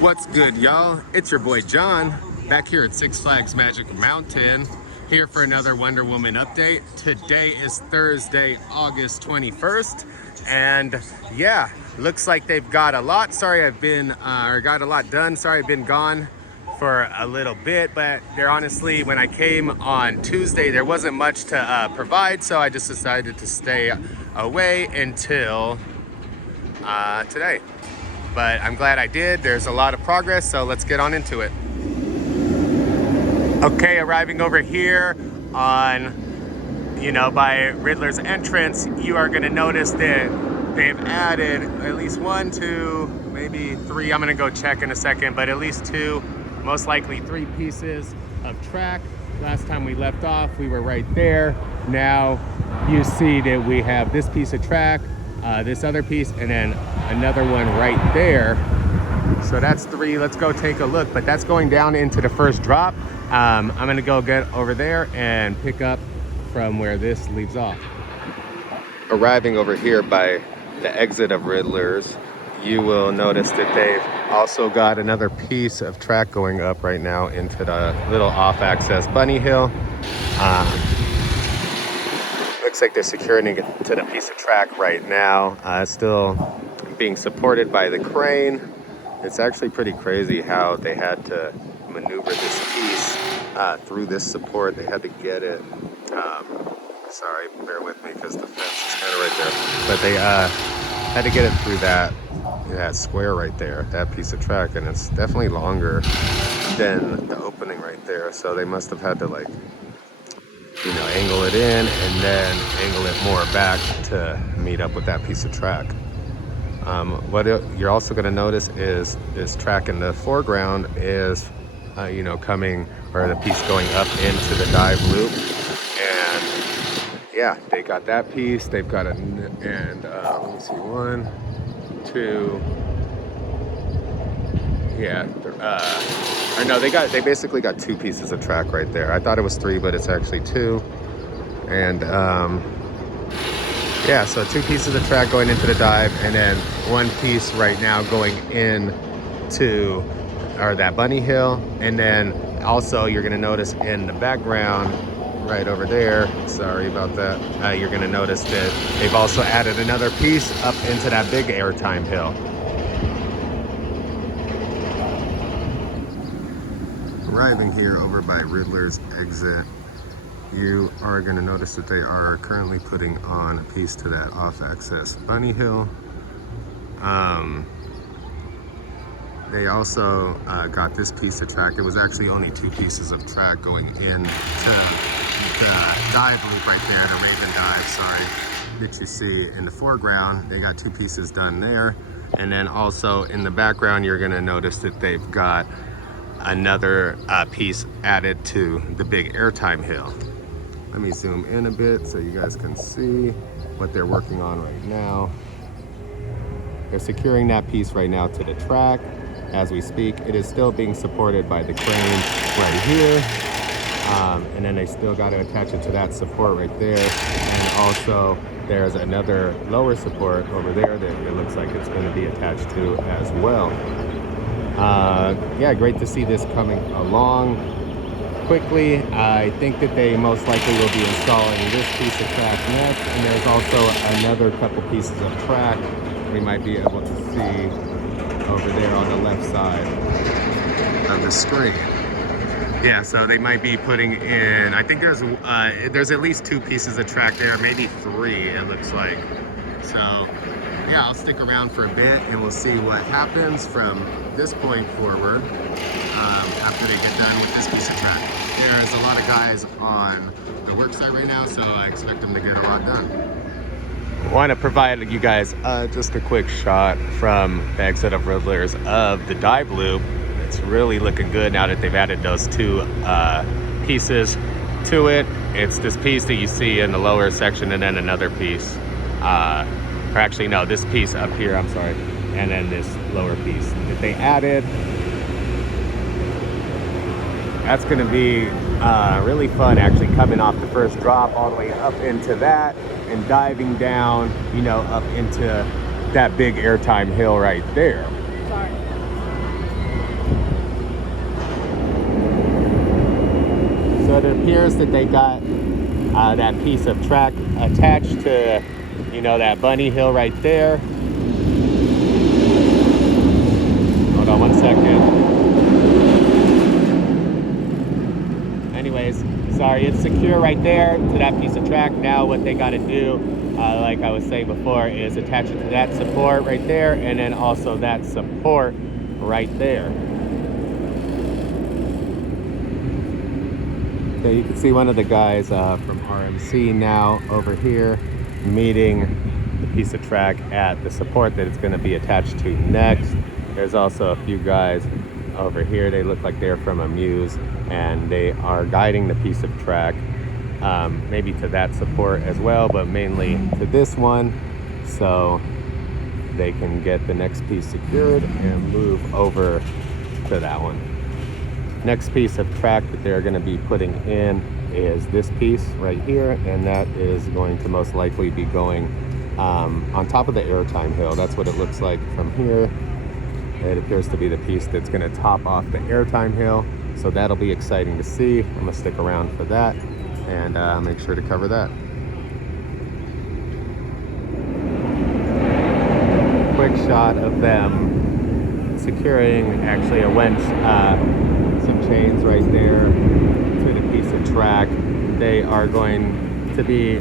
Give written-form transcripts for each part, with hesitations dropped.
What's good, y'all? It's your boy John, back here at Six Flags Magic Mountain, here for another Wonder Woman update. Today is Thursday, August 21st, and yeah, looks like they've got a lot. Sorry I've been, got a lot done. Sorry I've been gone for a little bit, but there honestly, when I came on Tuesday, there wasn't much to provide, so I just decided to stay away until today. But I'm glad I did. There's a lot of progress, so let's get on into it. Okay, arriving over here on, by Riddler's entrance, you are gonna notice that they've added at least 1, 2, maybe 3. I'm gonna go check in a second, but at least 2, most likely 3 pieces of track. Last time we left off, we were right there. Now you see that we have this piece of track, this other piece, and then another one right there. So that's 3. Let's go take a look, but that's going down into the first drop. I'm gonna go get over there and pick up from where this leaves off. Arriving over here by the exit of Riddler's, you will notice that they've also got another piece of track going up right now into the little off-access bunny hill. Looks like they're securing it to the piece of track right now. Still being supported by the crane. It's actually pretty crazy how they had to maneuver this piece through this support. They had to get it, sorry, bear with me because the fence is kind of right there. But they had to get it through that square right there, that piece of track, and it's definitely longer than the opening right there. So they must have had to angle it in and then angle it more back to meet up with that piece of track. What you're also going to notice is this track in the foreground is, coming, or the piece going up into the dive loop. And yeah, they got that piece. They've got let me see, 1, 2. Yeah, or no, they basically got 2 pieces of track right there. I thought it was 3, but it's actually 2. And yeah, so 2 pieces of track going into the dive, and then 1 piece right now going in to that bunny hill. And then also you're gonna notice in the background right over there, sorry about that, you're gonna notice that they've also added another piece up into that big airtime hill. Arriving here over by Riddler's exit, you are going to notice that they are currently putting on a piece to that off-access bunny hill. They also got this piece of track. It was actually only 2 pieces of track going into the dive loop right there, the Raven dive, sorry, that you see in the foreground. They got 2 pieces done there. And then also in the background, you're going to notice that they've got another piece added to the big airtime hill. Let me zoom in a bit so you guys can see what they're working on right now. They're securing that piece right now to the track as we speak. It is still being supported by the crane right here. And then they still got to attach it to that support right there. And also there's another lower support over there that it looks like it's going to be attached to as well. Yeah, great to see this coming along quickly. I think that they most likely will be installing this piece of track next, and there's also another couple pieces of track we might be able to see over there on the left side of the screen. Yeah, so they might be putting in, I think there's at least 2 pieces of track there, maybe 3 it looks like. So yeah, I'll stick around for a bit and we'll see what happens from this point forward after they get done with this piece of track. There's a lot of guys on the work site right now, so I expect them to get a lot done. I want to provide you guys just a quick shot from the exit of Riddler's of the dive loop. It's really looking good now that they've added those 2 pieces to it. It's this piece that you see in the lower section, and then another piece, or actually no, this piece up here, I'm sorry, and then this lower piece that they added that's going to be really fun, actually coming off the first drop all the way up into that and diving down, you know, up into that big airtime hill right there. Sorry. So it appears that they got that piece of track attached to, you know, that bunny hill right there. Hold on 1 second. Anyways, sorry, it's secure right there to that piece of track. Now what they got to do, like I was saying before, is attach it to that support right there, and then also that support right there. Okay, you can see one of the guys from RMC now over here meeting the piece of track at the support that it's going to be attached to next. There's also a few guys over here. They look like they're from Amuse, and they are guiding the piece of track maybe to that support as well, but mainly to this one, so they can get the next piece secured and move over to that one. Next piece of track that they're going to be putting in is this piece right here, and that is going to most likely be going on top of the airtime hill. That's what it looks like from here. It appears to be the piece that's going to top off the airtime hill, so that'll be exciting to see. I'm going to stick around for that and make sure to cover that. Quick shot of them securing actually a winch, some chains right there to the piece of track. They are going to be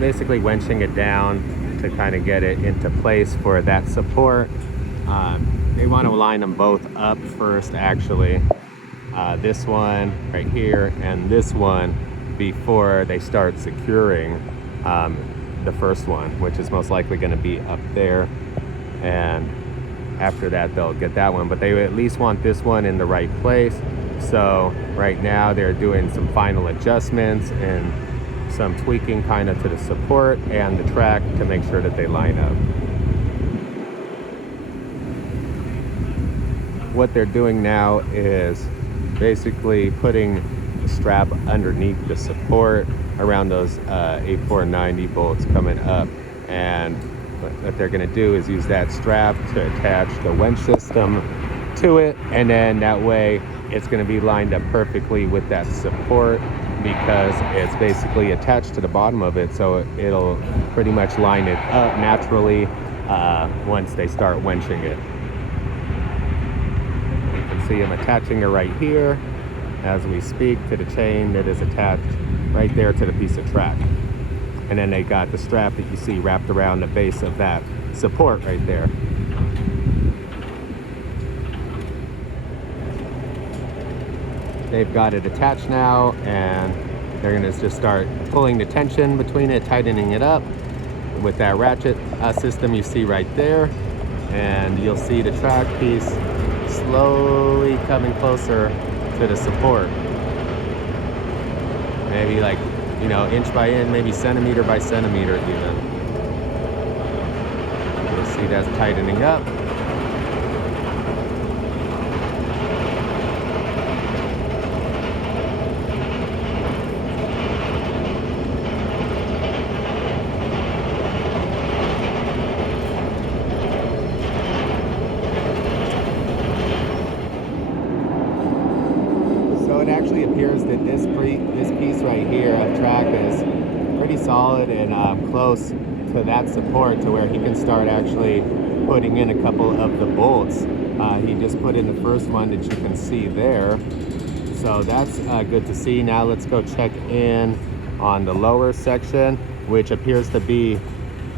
basically winching it down to kind of get it into place for that support. They want to line them both up first, actually. This one right here and this one before they start securing the first one, which is most likely going to be up there. And after that, they'll get that one, but they at least want this one in the right place. So right now they're doing some final adjustments and some tweaking kind of to the support and the track to make sure that they line up. What they're doing now is basically putting the strap underneath the support around those 8490 bolts coming up, and what they're going to do is use that strap to attach the winch system to it, and then that way it's going to be lined up perfectly with that support because it's basically attached to the bottom of it, so it'll pretty much line it up naturally once they start winching it. See them attaching it right here as we speak to the chain that is attached right there to the piece of track. And then they got the strap that you see wrapped around the base of that support right there. They've got it attached now, and they're gonna just start pulling the tension between it, tightening it up with that ratchet system you see right there. And you'll see the track piece slowly coming closer to the support. Maybe like, you know, inch by inch, maybe centimeter by centimeter even. You'll see that's tightening up. It actually appears that this piece right here of track is pretty solid and close to that support to where he can start actually putting in a couple of the bolts. He just put in the first one that you can see there. So that's good to see. Now let's go check in on the lower section, which appears to be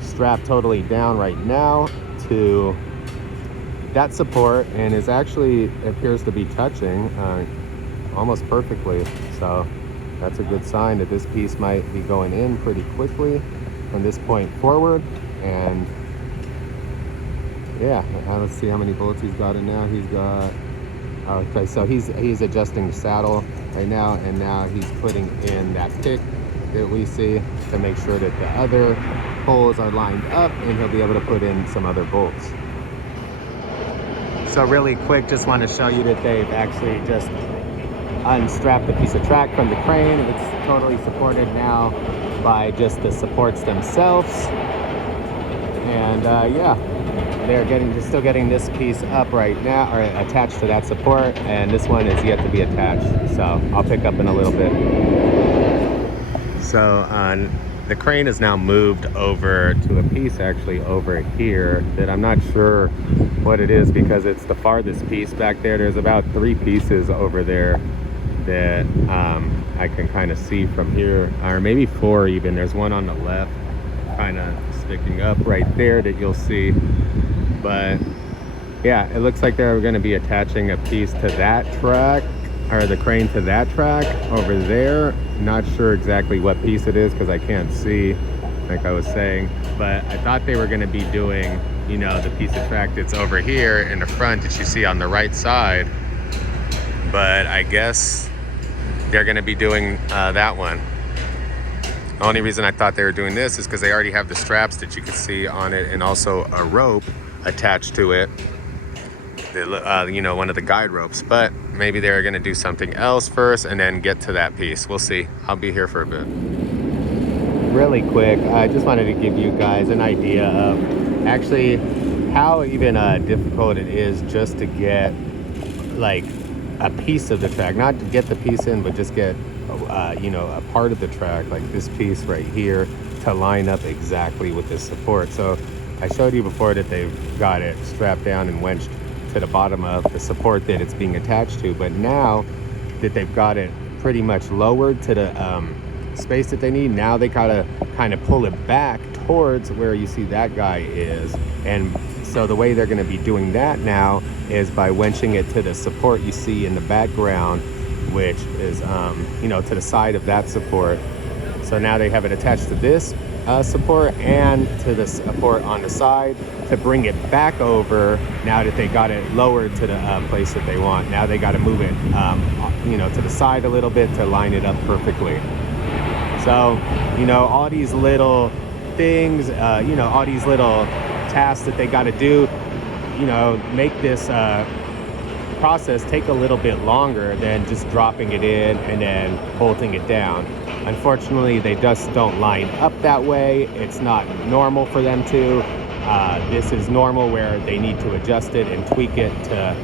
strapped totally down right now to that support, and is actually appears to be touching almost perfectly. So that's a good sign that this piece might be going in pretty quickly from this point forward. And yeah, let's see how many bolts he's got in now. He's got, okay, so he's adjusting the saddle right now, and now he's putting in that pick that we see to make sure that the other holes are lined up, and he'll be able to put in some other bolts. So really quick, just want to show you that they've actually just unstrap the piece of track from the crane. It's totally supported now by just the supports themselves. And yeah, they're still getting this piece up right now, or attached to that support, and this one is yet to be attached. So I'll pick up in a little bit. So the crane is now moved over to a piece actually over here that I'm not sure what it is, because it's the farthest piece back there. There's about 3 pieces over there that I can kind of see from here, or maybe 4 even. There's one on the left kind of sticking up right there that you'll see. But yeah, it looks like they're going to be attaching a piece to that track, or the crane to that track over there. Not sure exactly what piece it is because I can't see, like I was saying. But I thought they were going to be doing, you know, the piece of track that's over here in the front that you see on the right side. But I guess they're going to be doing that one. The only reason I thought they were doing this is because they already have the straps that you can see on it, and also a rope attached to it. You know, one of the guide ropes. But maybe they're going to do something else first and then get to that piece. We'll see. I'll be here for a bit. Really quick, I just wanted to give you guys an idea of actually how even difficult it is just to get like a piece of the track. Not to get the piece in, but just get you know, a part of the track, like this piece right here, to line up exactly with this support. So I showed you before that they've got it strapped down and winched to the bottom of the support that it's being attached to. But now that they've got it pretty much lowered to the space that they need, now they gotta kind of pull it back towards where you see that guy is. And so the way they're going to be doing that now is by winching it to the support you see in the background, which is you know, to the side of that support. So now they have it attached to this support and to the support on the side to bring it back over. Now that they got it lowered to the place that they want, now they got to move it you know, to the side a little bit to line it up perfectly. So, you know, all these little things, you know, all these little tasks that they got to do, you know, make this process take a little bit longer than just dropping it in and then bolting it down. Unfortunately, they just don't line up that way. It's not normal for them to. This is normal where they need to adjust it and tweak it to,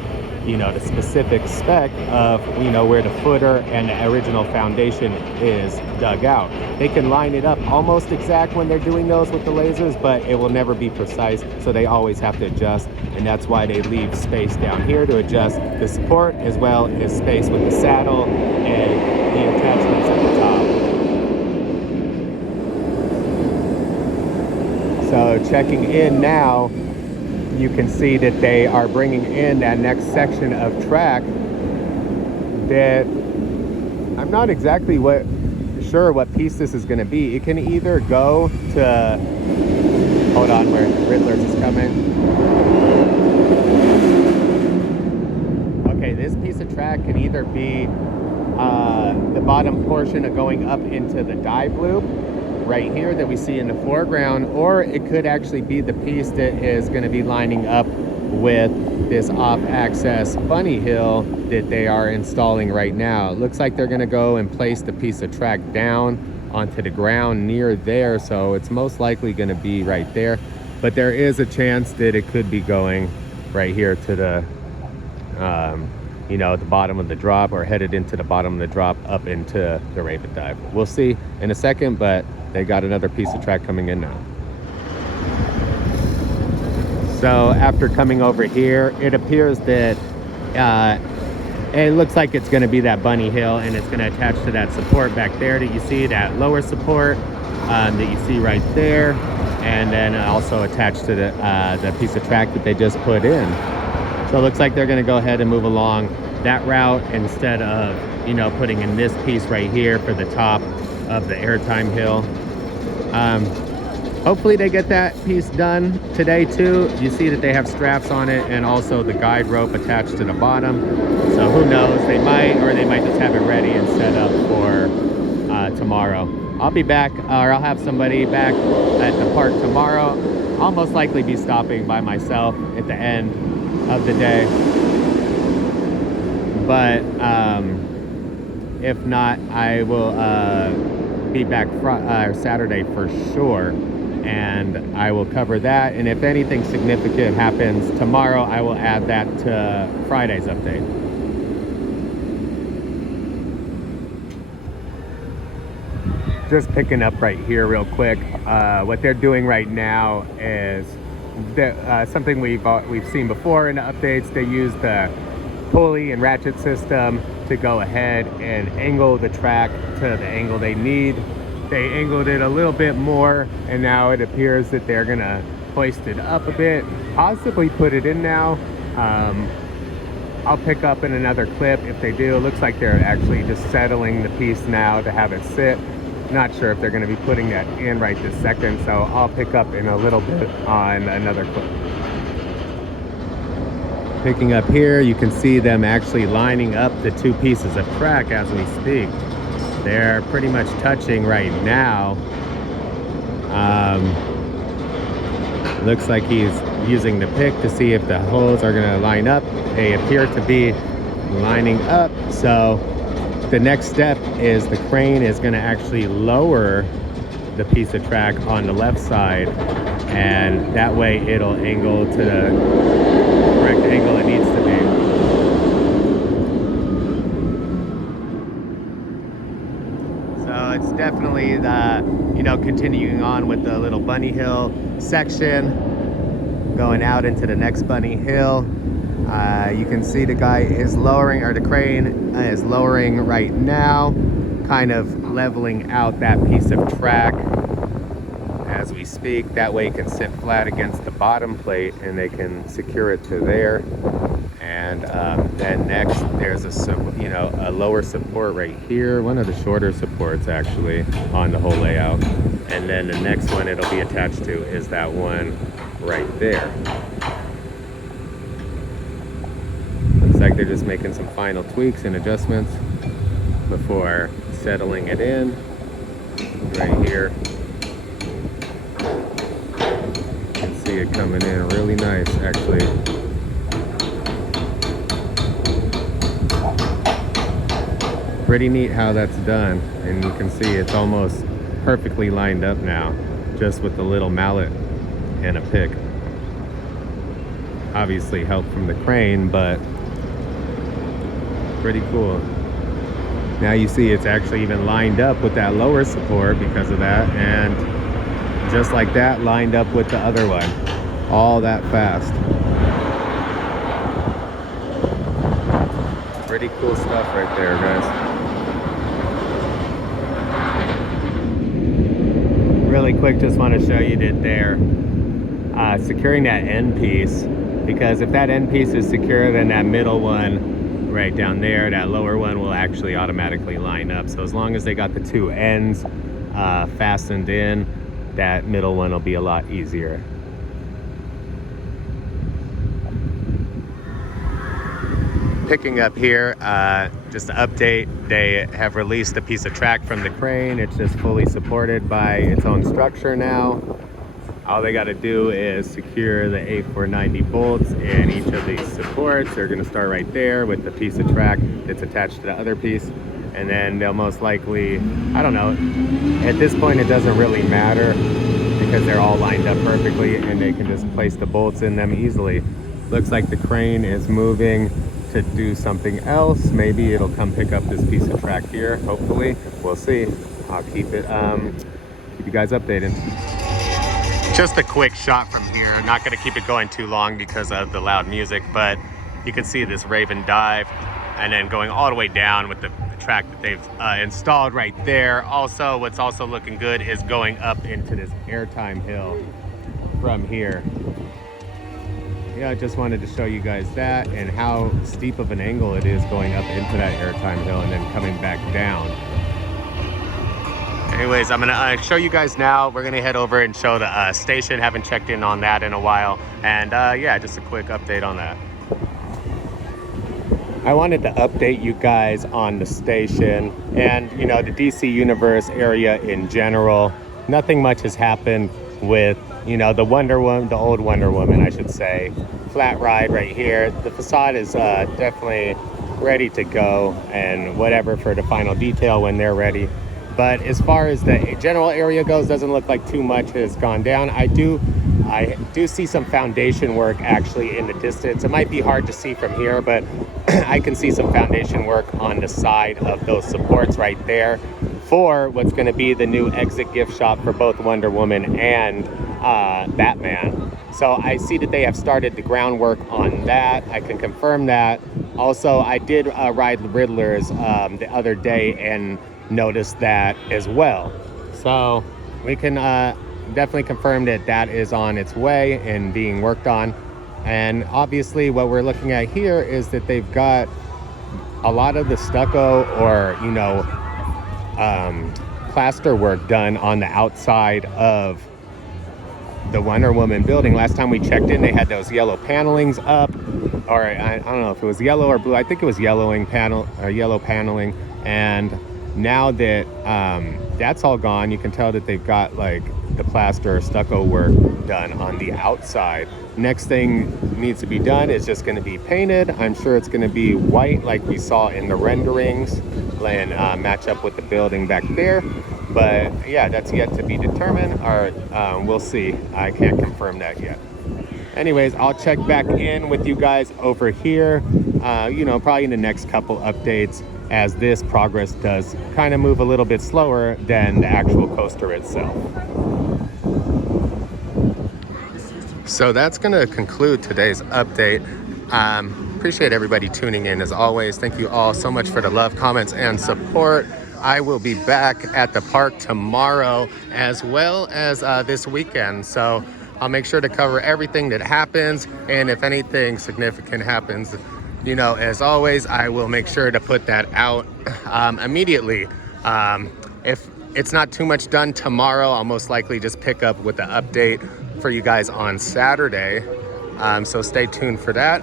you know, the specific spec of, you know, where the footer and the original foundation is dug out. They can line it up almost exact when they're doing those with the lasers, but it will never be precise, so they always have to adjust, and that's why they leave space down here to adjust the support, as well as space with the saddle and the attachments at the top. So checking in now, you can see that they are bringing in that next section of track that I'm not exactly sure what piece this is going to be. It can either go to, hold on, where Riddler's is coming. Okay, this piece of track can either be the bottom portion of going up into the dive loop right here that we see in the foreground, or it could actually be the piece that is going to be lining up with this off-access bunny hill that they are installing right now. It looks like they're going to go and place the piece of track down onto the ground near there, so it's most likely going to be right there, but there is a chance that it could be going right here to the you know, at the bottom of the drop, or headed into the bottom of the drop up into the Raven Dive. We'll see in a second, but they got another piece of track coming in now. So after coming over here, it appears that it looks like it's going to be that bunny hill, and it's going to attach to that support back there that you see, that lower support that you see right there, and then also attached to the piece of track that they just put in. So it looks like they're going to go ahead and move along that route instead of, you know, putting in this piece right here for the top of the airtime hill. Hopefully they get that piece done today too. You see that they have straps on it and also the guide rope attached to the bottom. So who knows, they might, or they might just have it ready and set up for tomorrow. I'll be back, or I'll have somebody back at the park tomorrow. I'll most likely be stopping by myself at the end of the day. But If not, I will be back Saturday for sure, and I will cover that. And if anything significant happens tomorrow, I will add that to Friday's update. Just picking up right here real quick. What they're doing right now is something we've seen before in the updates. They use the pulley and ratchet system to go ahead and angle the track to the angle they need. They angled it a little bit more, and now it appears that they're gonna hoist it up a bit, possibly put it in now. I'll pick up in another clip if they do. It looks like they're actually just settling the piece now to have it sit. Not sure if they're going to be putting that in right this second, so I'll pick up in a little bit on another clip. Picking up here, you can see them actually lining up the two pieces of track as we speak. They're pretty much touching right now. Looks like he's using the pick to see if the holes are going to line up. They appear to be lining up, so the next step is the crane is going to actually lower the piece of track on the left side, and that way it'll angle to the correct angle it needs to be. So it's definitely continuing on with the little bunny hill section, going out into the next bunny hill. You can see the guy is lowering, or the crane is lowering right now, kind of leveling out that piece of track as we speak. That way it can sit flat against the bottom plate and they can secure it to there. And then next there's a lower support right here, one of the shorter supports actually on the whole layout. And then the next one it'll be attached to is that one right there. Like they're just making some final tweaks and adjustments before settling it in right here. You can see it coming in really nice actually. Pretty neat how that's done, and you can see it's almost perfectly lined up now, just with the little mallet and a pick. Obviously help from the crane, but pretty cool. Now you see it's actually even lined up with that lower support because of that, and just like that lined up with the other one, all that fast. Pretty cool stuff right there, guys. Really quick, just want to show you that they're securing that end piece, because if that end piece is secure, then that middle one right down there, that lower one will actually automatically line up. So as long as they got the two ends fastened in, that middle one will be a lot easier. Picking up here, just an update, they have released a piece of track from the crane. It's just fully supported by its own structure now. All they got to do is secure the A490 bolts in each of these supports. They're going to start right there with the piece of track that's attached to the other piece. And then they'll most likely, I don't know, at this point it doesn't really matter because they're all lined up perfectly and they can just place the bolts in them easily. Looks like the crane is moving to do something else. Maybe it'll come pick up this piece of track here, hopefully. We'll see. I'll keep you guys updated. Just a quick shot from here. I'm not going to keep it going too long because of the loud music, but you can see this Raven dive and then going all the way down with the track that they've installed right there. Also, what's also looking good is going up into this airtime hill from here. Yeah, I just wanted to show you guys that and how steep of an angle it is going up into that airtime hill and then coming back down. Anyways, I'm gonna show you guys now. We're gonna head over and show the station. Haven't checked in on that in a while. And yeah, just a quick update on that. I wanted to update you guys on the station and, you know, the DC Universe area in general. Nothing much has happened with, you know, the Wonder Woman, the old Wonder Woman, I should say. Flat ride right here. The facade is definitely ready to go and whatever for the final detail when they're ready. But as far as the general area goes, doesn't look like too much has gone down. I do see some foundation work actually in the distance. It might be hard to see from here, but I can see some foundation work on the side of those supports right there for what's going to be the new exit gift shop for both Wonder Woman and Batman. So I see that they have started the groundwork on that. I can confirm that. Also, I did ride the Riddlers the other day and noticed that as well. So we can definitely confirm that that is on its way and being worked on. And obviously what we're looking at here is that they've got a lot of the stucco or, you know, plaster work done on the outside of the Wonder Woman building. Last time we checked in, they had those yellow panelings up, or I don't know if it was yellow or blue. I think it was yellow paneling. And now that that's all gone, you can tell that they've got like the plaster or stucco work done on the outside. Next thing needs to be done is just going to be painted. I'm sure it's going to be white like we saw in the renderings and match up with the building back there. But yeah, that's yet to be determined, or we'll see. I can't confirm that yet. Anyways, I'll check back in with you guys over here, you know, probably in the next couple updates, as this progress does kind of move a little bit slower than the actual coaster itself. So that's going to conclude today's update. Appreciate everybody tuning in as always. Thank you all so much for the love, comments, and support. I will be back at the park tomorrow as well as this weekend. So I'll make sure to cover everything that happens. And if anything significant happens, you know, as always, I will make sure to put that out immediately. If it's not too much done tomorrow, I'll most likely just pick up with the update for you guys on Saturday. So stay tuned for that.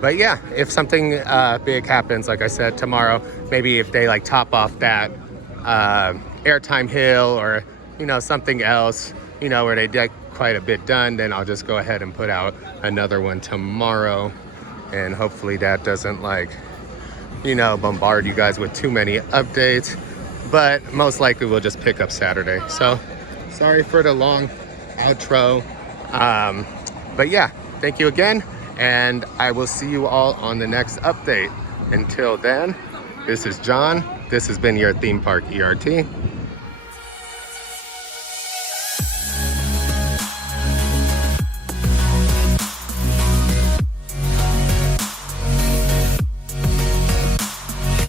But yeah, if something big happens, like I said, tomorrow, maybe if they like top off that airtime hill or, you know, something else, you know, where they get quite a bit done, then I'll just go ahead and put out another one tomorrow. And hopefully that doesn't like, you know, bombard you guys with too many updates. But most likely we'll just pick up Saturday. So sorry for the long outro. But yeah, thank you again. And I will see you all on the next update. Until then, this is John. This has been your Theme Park ERT.